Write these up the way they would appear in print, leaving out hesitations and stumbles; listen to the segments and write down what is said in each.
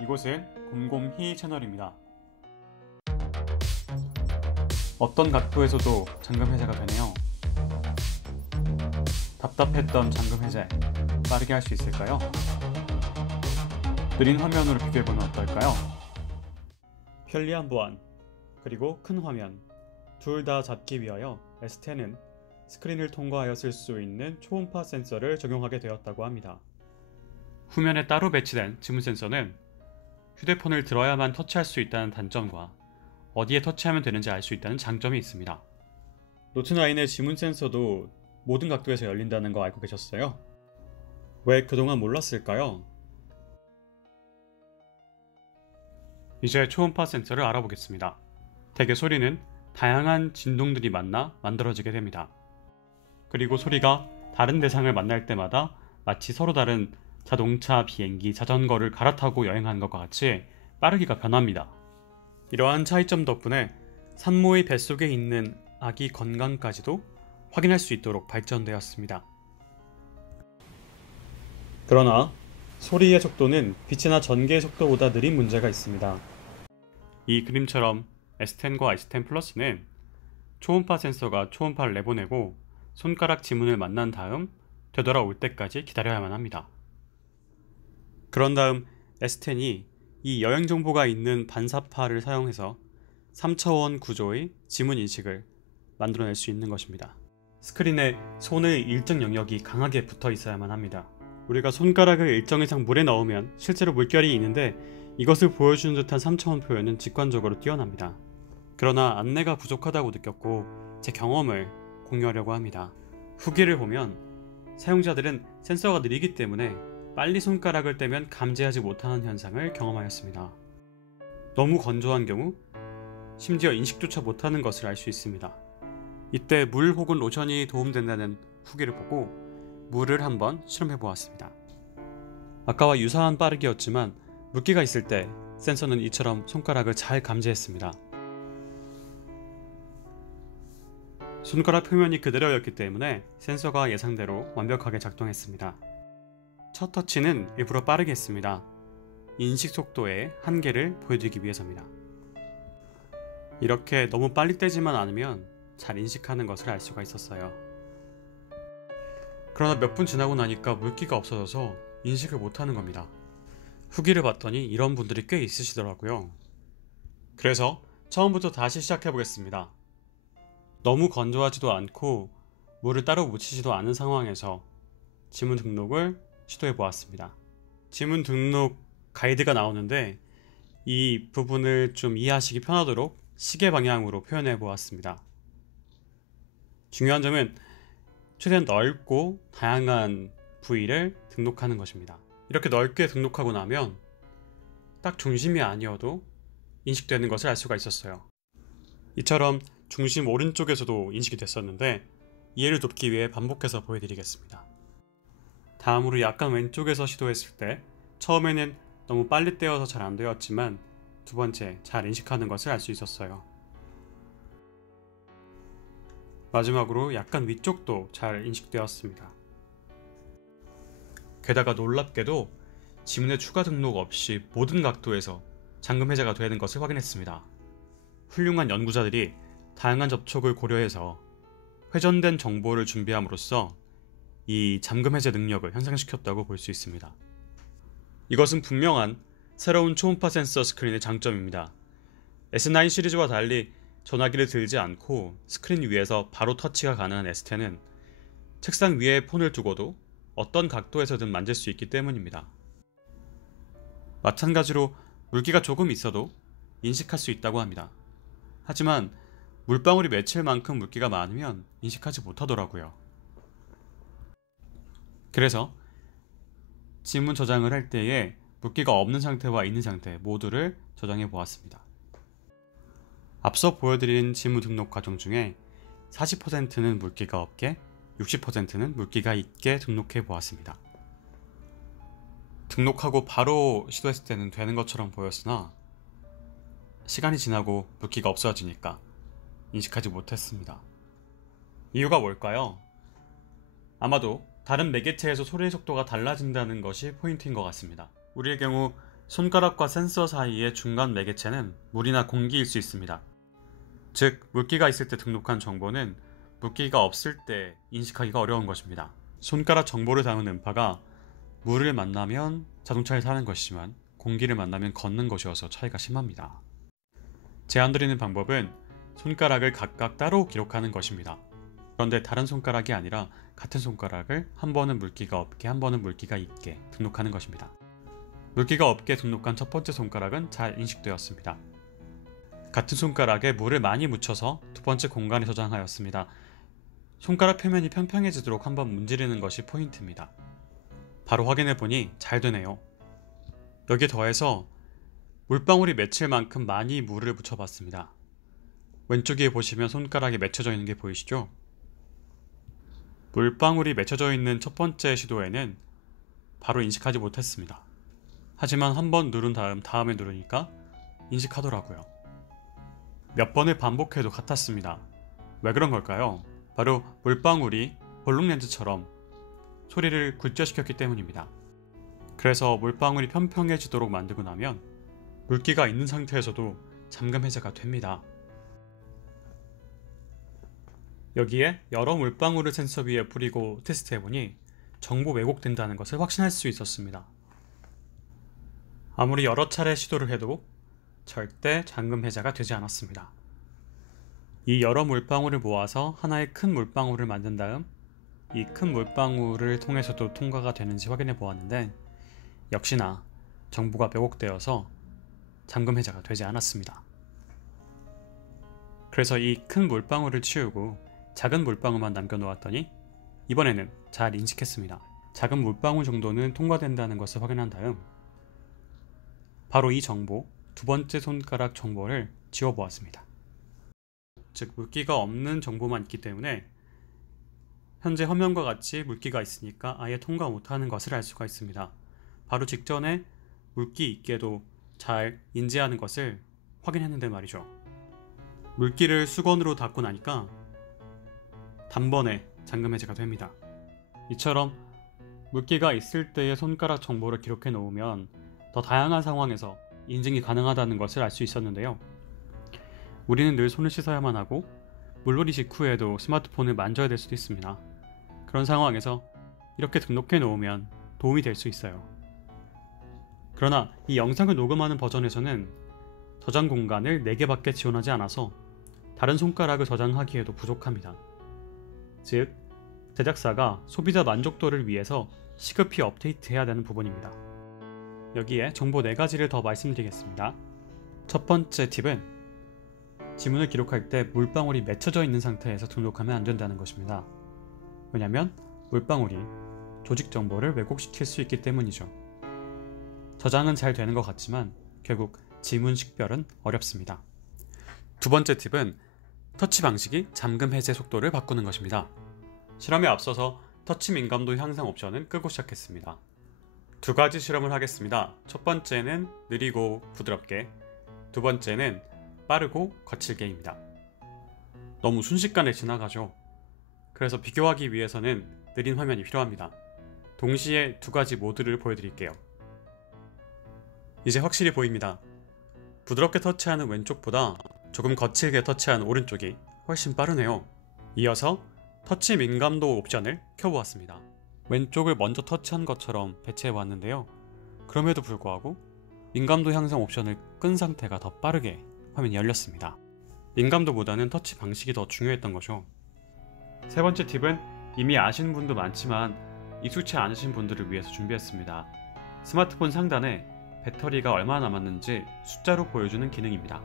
이곳은 곰곰히 채널입니다. 어떤 각도에서도 잠금 해제가 되네요. 답답했던 잠금 해제, 빠르게 할 수 있을까요? 느린 화면으로 비교해보면 어떨까요? 편리한 보안, 그리고 큰 화면, 둘 다 잡기 위하여 S10은 스크린을 통과하여 쓸 수 있는 초음파 센서를 적용하게 되었다고 합니다. 후면에 따로 배치된 지문 센서는 휴대폰을 들어야만 터치할 수 있다는 단점과 어디에 터치하면 되는지 알 수 있다는 장점이 있습니다. 노트9의 지문 센서도 모든 각도에서 열린다는 거 알고 계셨어요? 왜 그동안 몰랐을까요? 이제 초음파 센서를 알아보겠습니다. 대개 소리는 다양한 진동들이 만나 만들어지게 됩니다. 그리고 소리가 다른 대상을 만날 때마다 마치 서로 다른 자동차, 비행기, 자전거를 갈아타고 여행하는 것과 같이 빠르기가 변합니다. 이러한 차이점 덕분에 산모의 뱃속에 있는 아기 건강까지도 확인할 수 있도록 발전되었습니다. 그러나 소리의 속도는 빛이나 전기의 속도보다 느린 문제가 있습니다. 이 그림처럼 S10과 S10 플러스는 초음파 센서가 초음파를 내보내고 손가락 지문을 만난 다음 되돌아올 때까지 기다려야만 합니다. 그런 다음 S10이 이 여행 정보가 있는 반사파를 사용해서 3차원 구조의 지문 인식을 만들어낼 수 있는 것입니다. 스크린에 손의 일정 영역이 강하게 붙어 있어야만 합니다. 우리가 손가락을 일정 이상 물에 넣으면 실제로 물결이 있는데 이것을 보여주는 듯한 3차원 표현은 직관적으로 뛰어납니다. 그러나 안내가 부족하다고 느꼈고 제 경험을 공유하려고 합니다. 후기를 보면 사용자들은 센서가 느리기 때문에 빨리 손가락을 떼면 감지하지 못하는 현상을 경험하였습니다. 너무 건조한 경우 심지어 인식조차 못하는 것을 알 수 있습니다. 이때 물 혹은 로션이 도움된다는 후기를 보고 물을 한번 실험해 보았습니다. 아까와 유사한 빠르기였지만 물기가 있을 때 센서는 이처럼 손가락을 잘 감지했습니다. 손가락 표면이 그대로였기 때문에 센서가 예상대로 완벽하게 작동했습니다. 첫 터치는 일부러 빠르게 했습니다. 인식 속도의 한계를 보여드리기 위해서입니다. 이렇게 너무 빨리 떼지만 않으면 잘 인식하는 것을 알 수가 있었어요. 그러나 몇 분 지나고 나니까 물기가 없어져서 인식을 못하는 겁니다. 후기를 봤더니 이런 분들이 꽤 있으시더라고요. 그래서 처음부터 다시 시작해 보겠습니다. 너무 건조하지도 않고 물을 따로 묻히지도 않은 상황에서 지문 등록을 시도해 보았습니다. 지문 등록 가이드가 나오는데 이 부분을 좀 이해하시기 편하도록 시계 방향으로 표현해 보았습니다. 중요한 점은 최대한 넓고 다양한 부위를 등록하는 것입니다. 이렇게 넓게 등록하고 나면 딱 중심이 아니어도 인식되는 것을 알 수가 있었어요. 이처럼 중심 오른쪽에서도 인식이 됐었는데 이해를 돕기 위해 반복해서 보여드리겠습니다. 다음으로 약간 왼쪽에서 시도했을 때 처음에는 너무 빨리 떼어서 잘 안되었지만 두 번째 잘 인식하는 것을 알 수 있었어요. 마지막으로 약간 위쪽도 잘 인식되었습니다. 게다가 놀랍게도 지문의 추가 등록 없이 모든 각도에서 잠금 해제가 되는 것을 확인했습니다. 훌륭한 연구자들이 다양한 접촉을 고려해서 회전된 정보를 준비함으로써 이 잠금 해제 능력을 향상시켰다고 볼 수 있습니다. 이것은 분명한 새로운 초음파 센서 스크린의 장점입니다. S9 시리즈와 달리 전화기를 들지 않고 스크린 위에서 바로 터치가 가능한 S10은 책상 위에 폰을 두고도 어떤 각도에서든 만질 수 있기 때문입니다. 마찬가지로 물기가 조금 있어도 인식할 수 있다고 합니다. 하지만 물방울이 맺힐 만큼 물기가 많으면 인식하지 못하더라고요. 그래서 지문 저장을 할 때에 물기가 없는 상태와 있는 상태 모두를 저장해 보았습니다. 앞서 보여드린 지문 등록 과정 중에 40%는 물기가 없게 60%는 물기가 있게 등록해 보았습니다. 등록하고 바로 시도했을 때는 되는 것처럼 보였으나 시간이 지나고 물기가 없어지니까 인식하지 못했습니다. 이유가 뭘까요? 아마도 다른 매개체에서 소리의 속도가 달라진다는 것이 포인트인 것 같습니다. 우리의 경우 손가락과 센서 사이의 중간 매개체는 물이나 공기일 수 있습니다. 즉, 물기가 있을 때 등록한 정보는 물기가 없을 때 인식하기가 어려운 것입니다. 손가락 정보를 담은 음파가 물을 만나면 자동차를 타는 것이지만 공기를 만나면 걷는 것이어서 차이가 심합니다. 제안드리는 방법은 손가락을 각각 따로 기록하는 것입니다. 그런데 다른 손가락이 아니라 같은 손가락을 한 번은 물기가 없게, 한 번은 물기가 있게 등록하는 것입니다. 물기가 없게 등록한 첫 번째 손가락은 잘 인식되었습니다. 같은 손가락에 물을 많이 묻혀서 두 번째 공간에 저장하였습니다. 손가락 표면이 평평해지도록 한번 문지르는 것이 포인트입니다. 바로 확인해보니 잘 되네요. 여기에 더해서 물방울이 맺힐 만큼 많이 물을 묻혀봤습니다. 왼쪽에 보시면 손가락이 맺혀져 있는 게 보이시죠? 물방울이 맺혀져 있는 첫 번째 시도에는 바로 인식하지 못했습니다. 하지만 한 번 누른 다음에 누르니까 인식하더라고요. 몇 번을 반복해도 같았습니다. 왜 그런 걸까요? 바로 물방울이 볼록 렌즈처럼 소리를 굴절시켰기 때문입니다. 그래서 물방울이 평평해지도록 만들고 나면 물기가 있는 상태에서도 잠금 해제가 됩니다. 여기에 여러 물방울을 센서 위에 뿌리고 테스트해보니 정보 왜곡된다는 것을 확신할 수 있었습니다. 아무리 여러 차례 시도를 해도 절대 잠금 해제가 되지 않았습니다. 이 여러 물방울을 모아서 하나의 큰 물방울을 만든 다음 이 큰 물방울을 통해서도 통과가 되는지 확인해 보았는데 역시나 정보가 왜곡되어서 잠금 해제가 되지 않았습니다. 그래서 이 큰 물방울을 치우고 작은 물방울만 남겨놓았더니 이번에는 잘 인식했습니다. 작은 물방울 정도는 통과된다는 것을 확인한 다음 바로 이 정보, 두 번째 손가락 정보를 지워보았습니다. 즉, 물기가 없는 정보만 있기 때문에 현재 화면과 같이 물기가 있으니까 아예 통과 못하는 것을 알 수가 있습니다. 바로 직전에 물기 있게도 잘 인지하는 것을 확인했는데 말이죠. 물기를 수건으로 닦고 나니까 단번에 잠금 해제가 됩니다. 이처럼 물기가 있을 때의 손가락 정보를 기록해 놓으면 더 다양한 상황에서 인증이 가능하다는 것을 알 수 있었는데요. 우리는 늘 손을 씻어야만 하고 물놀이 직후에도 스마트폰을 만져야 될 수도 있습니다. 그런 상황에서 이렇게 등록해 놓으면 도움이 될 수 있어요. 그러나 이 영상을 녹음하는 버전에서는 저장 공간을 4개밖에 지원하지 않아서 다른 손가락을 저장하기에도 부족합니다. 즉, 제작사가 소비자 만족도를 위해서 시급히 업데이트해야 되는 부분입니다. 여기에 정보 4가지를 더 말씀드리겠습니다. 첫 번째 팁은 지문을 기록할 때 물방울이 맺혀져 있는 상태에서 등록하면 안 된다는 것입니다. 왜냐하면 물방울이 조직 정보를 왜곡시킬 수 있기 때문이죠. 저장은 잘 되는 것 같지만 결국 지문 식별은 어렵습니다. 두 번째 팁은 터치 방식이 잠금 해제 속도를 바꾸는 것입니다. 실험에 앞서서 터치 민감도 향상 옵션은 끄고 시작했습니다. 2가지 실험을 하겠습니다. 첫 번째는 느리고 부드럽게, 두 번째는 빠르고 거칠게입니다. 너무 순식간에 지나가죠. 그래서 비교하기 위해서는 느린 화면이 필요합니다. 동시에 2가지 모드를 보여드릴게요. 이제 확실히 보입니다. 부드럽게 터치하는 왼쪽보다 조금 거칠게 터치하는 오른쪽이 훨씬 빠르네요. 이어서 터치 민감도 옵션을 켜보았습니다. 왼쪽을 먼저 터치한 것처럼 배치해 왔는데요. 그럼에도 불구하고 민감도 향상 옵션을 끈 상태가 더 빠르게 화면이 열렸습니다. 민감도보다는 터치 방식이 더 중요했던 거죠. 세 번째 팁은 이미 아시는 분도 많지만 익숙치 않으신 분들을 위해서 준비했습니다. 스마트폰 상단에 배터리가 얼마나 남았는지 숫자로 보여주는 기능입니다.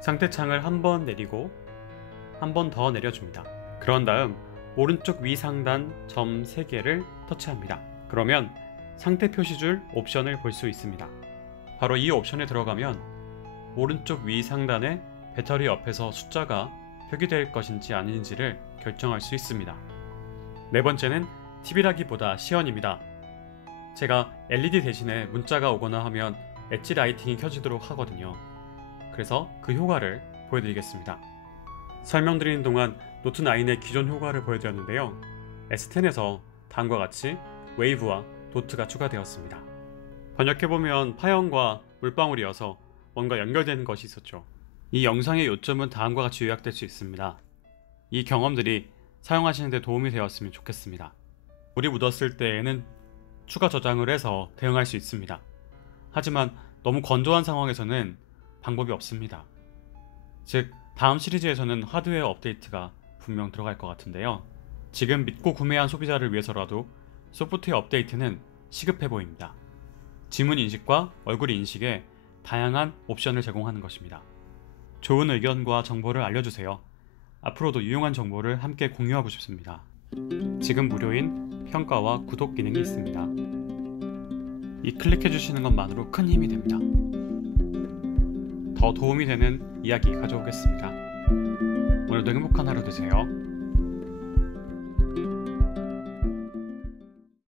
상태창을 한 번 내리고 한 번 더 내려줍니다. 그런 다음 오른쪽 위 상단 점 3개를 터치합니다. 그러면 상태 표시줄 옵션을 볼 수 있습니다. 바로 이 옵션에 들어가면 오른쪽 위 상단에 배터리 옆에서 숫자가 표기될 것인지 아닌지를 결정할 수 있습니다. 네 번째는 팁이라기보다 시연입니다. 제가 LED 대신에 문자가 오거나 하면 엣지 라이팅이 켜지도록 하거든요. 그래서 그 효과를 보여드리겠습니다. 설명드리는 동안 노트9의 기존 효과를 보여드렸는데요. S10에서 다음과 같이 웨이브와 도트가 추가되었습니다. 번역해보면 파형과 물방울이어서 뭔가 연결되는 것이 있었죠. 이 영상의 요점은 다음과 같이 요약될 수 있습니다. 이 경험들이 사용하시는 데 도움이 되었으면 좋겠습니다. 물이 묻었을 때에는 추가 저장을 해서 대응할 수 있습니다. 하지만 너무 건조한 상황에서는 방법이 없습니다. 즉, 다음 시리즈에서는 하드웨어 업데이트가 분명 들어갈 것 같은데요. 지금 믿고 구매한 소비자를 위해서라도 소프트웨어 업데이트는 시급해 보입니다. 지문 인식과 얼굴 인식에 다양한 옵션을 제공하는 것입니다. 좋은 의견과 정보를 알려주세요. 앞으로도 유용한 정보를 함께 공유하고 싶습니다. 지금 무료인 평가와 구독 기능이 있습니다. 이 클릭해주시는 것만으로 큰 힘이 됩니다. 더 도움이 되는 이야기 가져오겠습니다. 오늘도 행복한 하루 되세요.